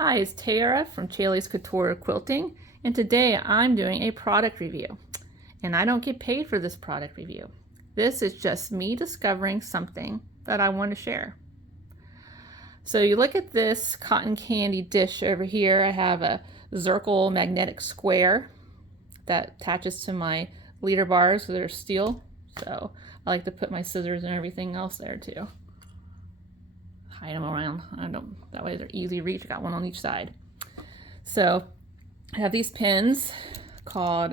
Hi, it's Tara from Chaley's Couture Quilting, and today I'm doing a product review. And I don't get paid for this product review. This is just me discovering something that I want to share. So you look at this cotton candy dish over here. I have a Zirkel magnetic square that attaches to my leader bars, so they're steel. So I like to put my scissors and everything else there too. Hide them around. That way they're easy reach. I got one on each side. So I have these pins called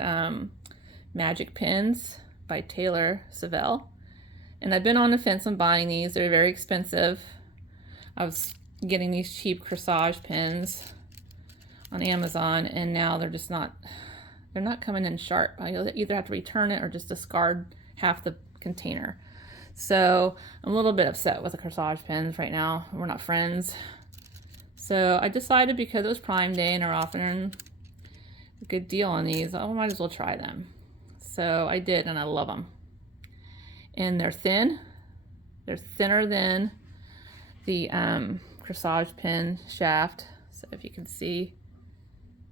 Magic Pins by Seville. And I've been on the fence on buying these. They're very expensive. I was getting these cheap corsage pins on Amazon, and now they're not coming in sharp. I either have to return it or just discard half the container. So I'm a little bit upset with the corsage pins right now. We're not friends. So I decided, because it was Prime Day and they're offering a good deal on these, I might as well try them. So I did, and I love them. And they're thin. They're thinner than the corsage pin shaft. So if you can see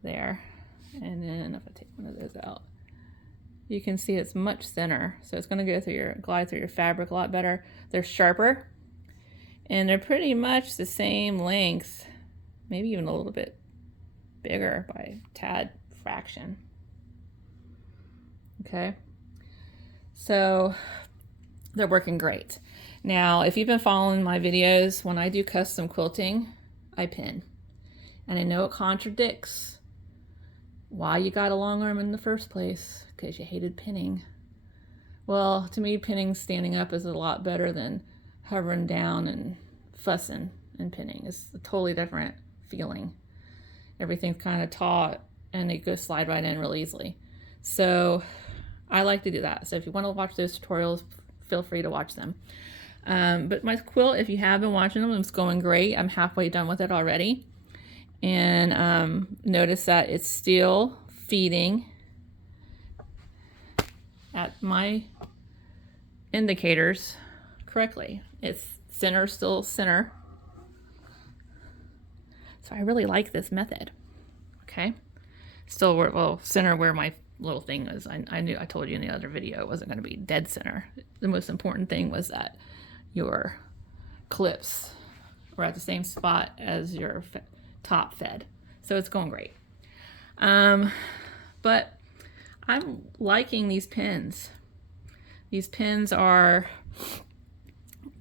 there. And then if I take one of those out, you can see it's much thinner, so it's going to glide through your fabric a lot better. They're sharper, and they're pretty much the same length, maybe even a little bit bigger by a tad fraction. Okay, so they're working great. Now, if you've been following my videos, when I do custom quilting, I pin, and I know it contradicts why you got a long arm in the first place, because you hated pinning. Well, to me, pinning standing up is a lot better than hovering down and fussing and pinning. It's a totally different feeling. Everything's kind of taut and they go slide right in real easily. So I like to do that. So if you want to watch those tutorials, feel free to watch them. But my quilt, if you have been watching them, it's going great. I'm halfway done with it already. And notice that it's still feeding at my indicators correctly. It's still center. So I really like this method. Okay, still center where my little thing is. I told you in the other video it wasn't going to be dead center. The most important thing was that your clips were at the same spot as your top fed. So it's going great. But I'm liking these pins. These pins are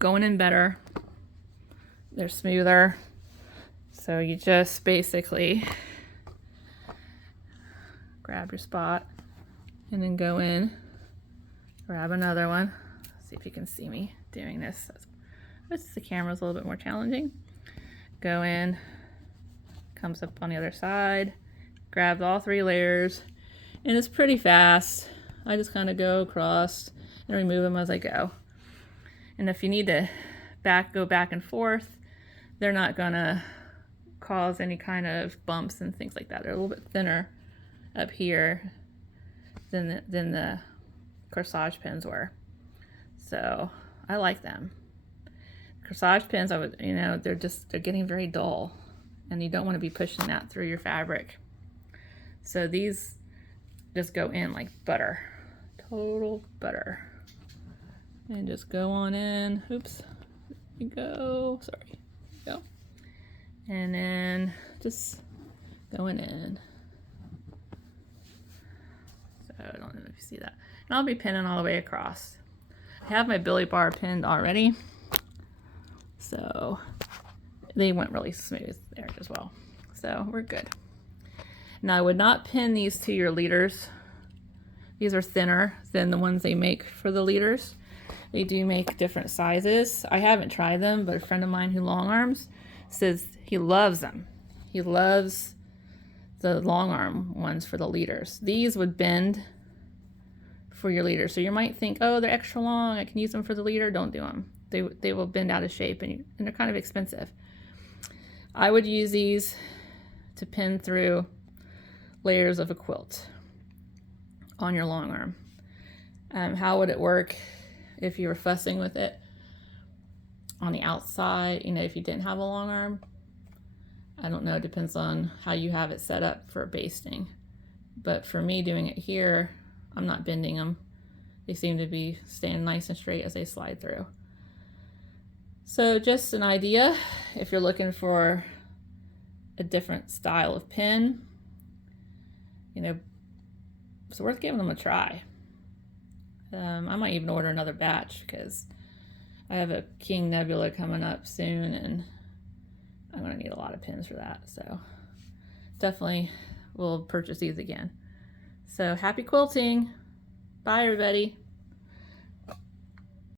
going in better. They're smoother. So you just basically grab your spot and then go in, grab another one. Let's see if you can see me doing this. The camera's a little bit more challenging. Go in, comes up on the other side, grabs all 3 layers, and it's pretty fast. I just kind of go across and remove them as I go. And if you need to go back and forth, they're not gonna cause any kind of bumps and things like that. They're a little bit thinner up here than the corsage pins were. So I like them. Corsage pins, they're getting very dull, and you don't want to be pushing that through your fabric. So these just go in like butter, total butter, and just go on in. Oops, there we go. Sorry, go, and then just going in. So I don't know if you see that, and I'll be pinning all the way across. I have my billy bar pinned already, so they went really smooth there as well. So we're good. Now I would not pin these to your leaders. These are thinner than the ones they make for the leaders. They do make different sizes. I haven't tried them, but a friend of mine who long arms says he loves them. He loves the long arm ones for the leaders. These would bend for your leader. So you might think, oh, they're extra long, I can use them for the leader. Don't do them. They will bend out of shape, and they're kind of expensive. I would use these to pin through layers of a quilt on your long arm. How would it work if you were fussing with it? on the outside, you know, if you didn't have a long arm, I don't know, it depends on how you have it set up for basting. But for me doing it here, I'm not bending them. They seem to be staying nice and straight as they slide through. So just an idea, if you're looking for a different style of pin, you know, it's worth giving them a try. I might even order another batch because I have a King Nebula coming up soon and I'm going to need a lot of pins for that. So definitely will purchase these again. So happy quilting. Bye everybody.